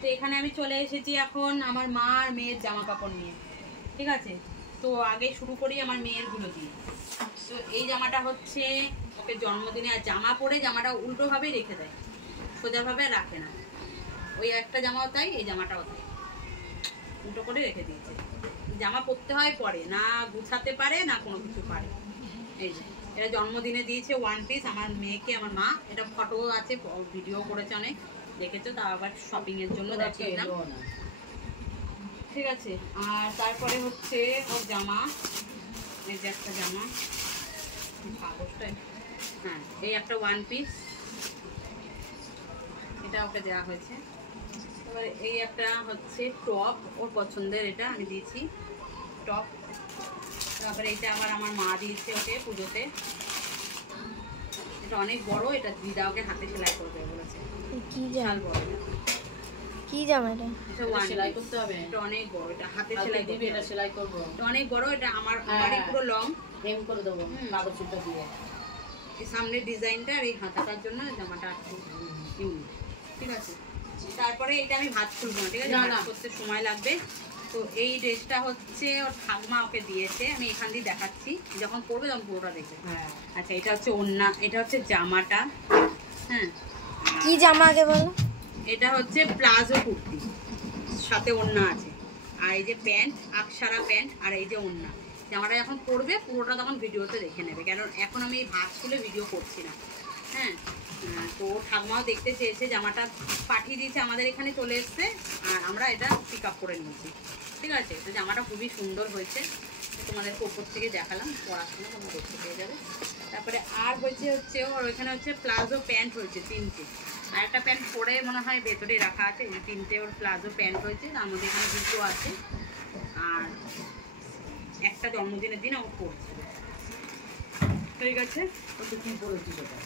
তো এখানে আমি চলে এসেছি এখন আমার মা আর মেয়ের জামা কাপড় নিয়ে, ঠিক আছে। তো আগে শুরু করি আমার মেয়েরগুলো দিয়ে। তো এই জামাটা হচ্ছে ওকে জন্মদিনে, আর জামা পরে জামাটা উল্টোভাবেই রেখে দেয়, সোজাভাবে রাখে না। ওই একটা জামাও তাই, এই জামাটাও তাই, উল্টো করে রেখে দিয়েছে। জামা পরতে হয় পরে, না গুছাতে পারে না কোনো কিছু পারে। এই যে এটা জন্মদিনে দিয়েছে ওয়ান পিস আমার মেয়েকে আমার মা। এটা ফটো আছে, ভিডিও করেছে অনেক, দেখেছো। তা আবার শপিং এর জন্য দেখিয়েছিলাম, ঠিক আছে। আর তারপরে হচ্ছে ওর জামা, এই যে একটা জামা, কাগজটা, হ্যাঁ এই একটা ওয়ান পিস, এটা ওকে দেওয়া হয়েছে। এবারে এই একটা হচ্ছে টপ, ওর পছন্দের, এটা আমি দিয়েছি টপ। তারপরে এটা আমার মা দিয়েছে ওকে পুজোতে, এটা অনেক বড়, এটা দিদা ওকে হাতে সেলাই করবে বলেছে। কি জামা বড়, কি জামা এটা? এটা সেলাই করতে হবে, এটা অনেক বড়, এটা হাতে সেলাই দিবে, এটা সেলাই করব, এটা অনেক বড়। এটা আমারই পুরো লং ফ্রেম করে দেবো কাগজ সুতা দিয়ে। এই সামনের ডিজাইনটা আর এই হাতাটার জন্য জামাটা একটু ইউনিক, ঠিক আছে। তারপরে এটা আমি ভাঁজ খুলবো না, ঠিক আছে, ভাঁজ করতে সময় লাগবে। তো এই ড্রেসটা হচ্ছে ওর ঠাকুমা ওকে দিয়েছে, আমি এখান দিয়ে দেখাচ্ছি, যখন পরবে তখন পুরোটা দেখবে। আচ্ছা এটা হচ্ছে ওড়না, এটা হচ্ছে জামাটা, হ্যাঁ কি জামা আগে বলো? এটা হচ্ছে প্লাজো কুর্তি, সাথে ওড়না আছে। আর এই যে প্যান্ট, আকসারা প্যান্ট, আর এই যে ওড়না। জামাটা যখন পরবে পুরোটা তখন ভিডিওতে দেখে নেবে, কারণ এখন আমি ভাঁজ খুলে ভিডিও করছি না, হ্যাঁ। তো ঠাকুমাও দেখতে চেয়েছে, জামাটা পাঠিয়ে দিয়েছে, আমাদের এখানে চলে এসছে, আর আমরা এটা পিক আপ করে নিয়েছি, ঠিক আছে। তো জামাটা খুবই সুন্দর হয়েছে, তোমাদেরকে উপর থেকে দেখালাম, পড়াশোনা তোমরা দেখতে পেয়ে যাবে। তারপরে আর হচ্ছে ওর ওইখানে হচ্ছে প্লাজো প্যান্ট হয়েছে 3টে, আর একটা প্যান্ট পরে মনে হয় ভেতরে রাখা আছে, এই 3টে ওর প্লাজো প্যান্ট হয়েছে, তার মধ্যে এখানে দুটো আছে, আর একটা জন্মদিনের দিন ও পরছে, ঠিক আছে। কি পরেছিস ওটা?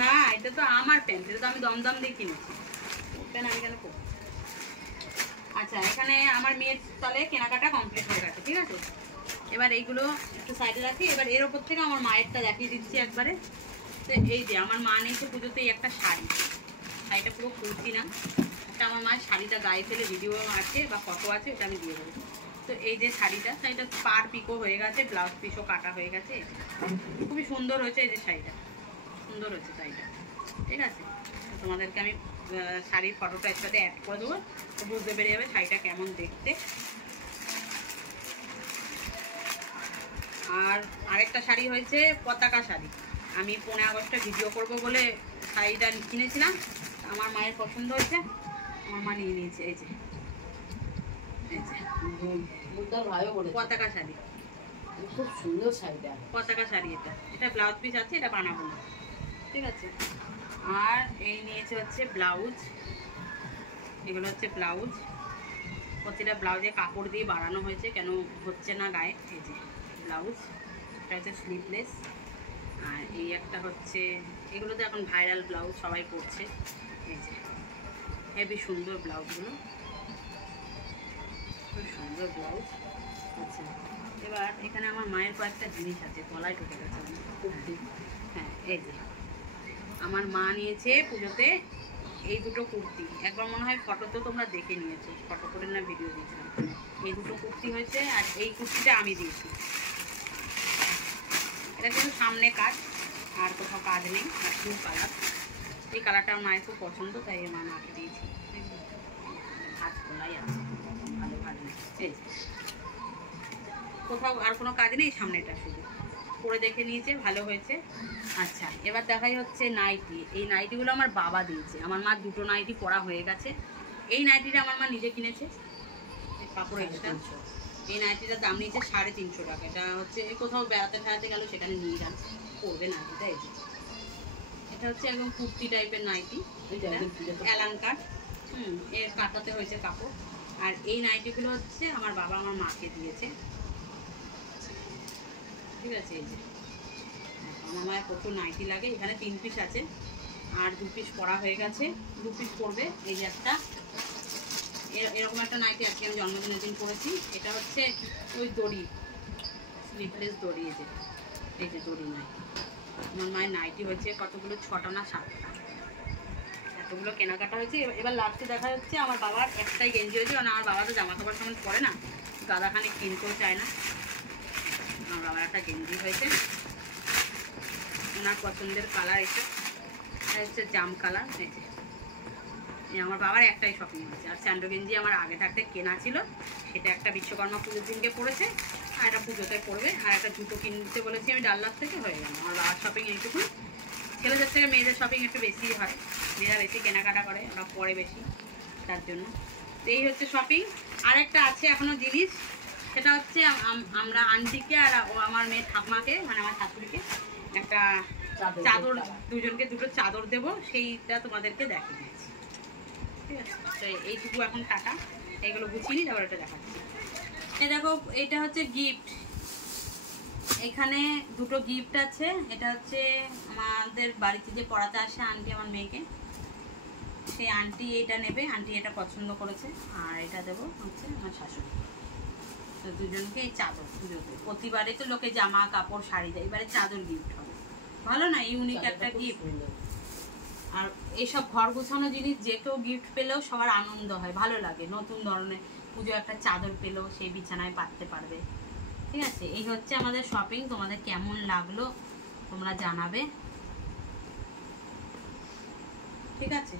না এটা তো আমার প্যান্ট, এটা তো আমি দমদম দিয়ে কিনেছি, প্যান্ট আমি কেন পরবো। আচ্ছা এখানে আমার মেয়ের তলে কেনাকাটা কমপ্লিট হয়ে গেছে, ঠিক আছে। এবার এইগুলো একটু সাইডে রাখি। এবার এর ওপর থেকে আমার মায়েরটা দেখিয়ে দিচ্ছি একবারে। তো এই যে আমার মা নিয়েছে পুজোতে একটা শাড়ি, শাড়িটা পুরো খুলছি না, এটা আমার মায়ের শাড়িটা গায়ে ফেলে ভিডিও আছে বা ফটো আছে, এটা আমি দিয়ে দেবো। তো এই যে শাড়িটা পার পিকও হয়ে গেছে, ব্লাউজ পিসও কাটা হয়ে গেছে, খুবই সুন্দর হয়েছে। এই যে শাড়িটা সুন্দর হয়েছে শাড়িটা, ঠিক আছে। তোমাদেরকে আমি শাড়ির ফটোটা এর সাথে অ্যাড করে দেবো, তো বুঝতে পেরে যাবে শাড়িটা কেমন দেখতে। আর আরেকটা শাড়ি হয়েছে পতাকা শাড়ি, আমি 15 আগস্টে ভিডিও করব বলে শাড়িটা কিনেছিলাম, আমার মায়ের পছন্দ হয়েছে, আমার মা নিয়ে নিয়েছে। এই যে পতাকা শাড়ি, খুব সুন্দর শাড়িটা, পতাকা শাড়ি। এটা ব্লাউজ পিস আছে, এটা বানাবো না, ঠিক আছে। আর এই নিয়েছে হচ্ছে ব্লাউজ, এগুলো হচ্ছে ব্লাউজ, প্রতিটা ব্লাউজে কাপড় দিয়ে বাড়ানো হয়েছে, কেন হচ্ছে না গায়ে। এই যে ব্লাউজ, এটা হচ্ছে স্লিভলেস। আর এই একটা হচ্ছে, এগুলো তো এখন ভাইরাল ব্লাউজ, সবাই পরছে। এই যে হেবি সুন্দর ব্লাউজগুলো, খুব সুন্দর ব্লাউজ। আচ্ছা এবার এখানে আমার মায়ের কয়েকটা জিনিস আছে, গলায় ঢুকে গেছে, হ্যাঁ এই যে আমার মা নিয়েছে পুজোতে এই দুটো কুর্তি, একবার মনে হয় ফটোতেও তোমরা দেখে নিয়েছো, ফটো করে না ভিডিও দিয়েছিলাম। এই দুটো কুর্তি হয়েছে, আর এই কুর্তিটা আমি দিয়েছি। এটা কিন্তু সামনে কাজ, আর কোথাও কাজ নেই, আর ব্লু কালার। এই কালারটা আমার মায়ের খুব পছন্দ, তাই মা মাকে দিয়েছি। হাত খোলাই আছে, ভালো কাজ নেই, কোথাও আর কোনো কাজ নেই, সামনেটা শুধু পরে দেখে নিয়েছে, ভালো হয়েছে। আচ্ছা এবার দেখাই হচ্ছে নাইটি। এই নাইটিগুলো আমার বাবা দিয়েছে, আমার মা দুটো নাইটি পরা হয়ে গেছে। এই নাইটিটা আমার মা নিজে কিনেছে, কাপড় এক্সট্রা। এই নাইটিটার দাম নিয়েছে 350 টাকা। এটা হচ্ছে কোথাও বেড়াতে ফেরাতে গেল সেখানে নিয়ে যান, পরবে নাইটিটা। এই যে এটা হচ্ছে একদম কুর্তি টাইপের নাইটি, অ্যালান কাট, এর কাটাতে হয়েছে কাপড়। আর এই নাইটিগুলো হচ্ছে আমার বাবা আমার মাকে দিয়েছে, ঠিক আছে। এই যে আমার মায়ের প্রচুর নাইটি লাগে, এখানে 3 পিস আছে, আর 2 পিস পরা হয়ে গেছে, 2 পিস পরবে। এই যে একটা এরকম একটা নাইটি আজকে আমি জন্মদিনের দিন পরেছি, এটা হচ্ছে ওই দড়ি, স্লিভলেস দড়ি। এই যে দড়ি নাইটি। আমার মায়ের নাইটি হয়েছে কতগুলো, 6টা না 7টা, এতগুলো কেনাকাটা হয়েছে। এবার লাস্টে দেখা যাচ্ছে আমার বাবার একটাই গেঞ্জি হয়েছে, কারণ আমার বাবা তো জামা কাপড় সামান পরে না, গাদাখানে কিনতেও চায় না। আমার বাবার একটা গেঞ্জি হয়েছে, ওনার পছন্দের কালার এটা হচ্ছে জাম কালার। এই আমার বাবার একটাই শপিং হয়েছে। আর স্যান্ডো গেঞ্জি আমার আগে থাকতে কেনা ছিল, সেটা একটা বিশ্বকর্মা পুজোর দিনকে পড়েছে, আর একটা পুজোতে পড়বে। আর একটা জুতো কিনতে বলেছি আমি ডাল্লার থেকে, হয়ে গেল আমার বাবার শপিং এইটুকু। ছেলেদের থেকে মেয়েদের শপিং একটু বেশি হয়, মেয়েরা বেশি কেনাকাটা করে, ওরা পরে বেশি, তার জন্য। তো এই হচ্ছে শপিং। আর একটা আছে এখনও জিনিস, সেটা হচ্ছে আমরা আন্টিকে আর আমার মেয়ে ঠাকুমাকে, মানে আমার শাশুড়িকে একটা চাদর, দুজনকে দুটো চাদর দেবো, সেইটা তোমাদেরকে দেখিয়ে দিয়েছি। ঠিক আছে, তো এইটুকু এখন টাকা, এইগুলো গুছিয়ে নিই, তারপর এটা দেখাচ্ছি। এই দেখো, এটা হচ্ছে গিফট। এখানে দুটো গিফট আছে। এটা হচ্ছে আমাদের বাড়িতে যে পড়াতে আসে আন্টি আমার মেয়েকে, সেই আন্টি এটা নেবে, আন্টি এটা পছন্দ করেছে। আর এটা দেবো হচ্ছে আমার শাশুড়ি। তো দুজনকে এই চাদর পুজোতে, প্রতিবারে তো লোকে জামা কাপড় শাড়ি দেয়, এবারে চাদর গিফট হবে। ভালো না, ইউনিক একটা গিফট। আর এইসব ঘর গোছানো জিনিস যে কেউ গিফট পেলেও সবার আনন্দ হয়, ভালো লাগে। নতুন ধরনের পুজো একটা চাদর পেলেও সেই বিছানায় পাততে পারবে। ঠিক আছে, এই হচ্ছে আমাদের শপিং। তোমাদের কেমন লাগলো তোমরা জানাবে। ঠিক আছে,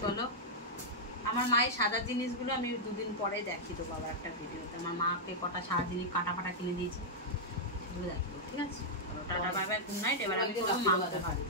চলো। আমার মায়ের সাদা জিনিসগুলো আমি দুদিন পরে দেখিয়ে দেবো আবার একটা ভিডিওতে। আমার মাকে কটা সাদা জিনিস কাটা ফাটা কিনে দিয়েছি, সেগুলো দেখিয়ে। ঠিক আছে, tata bye bye, good night. এবার আমি মাকে ভাবি।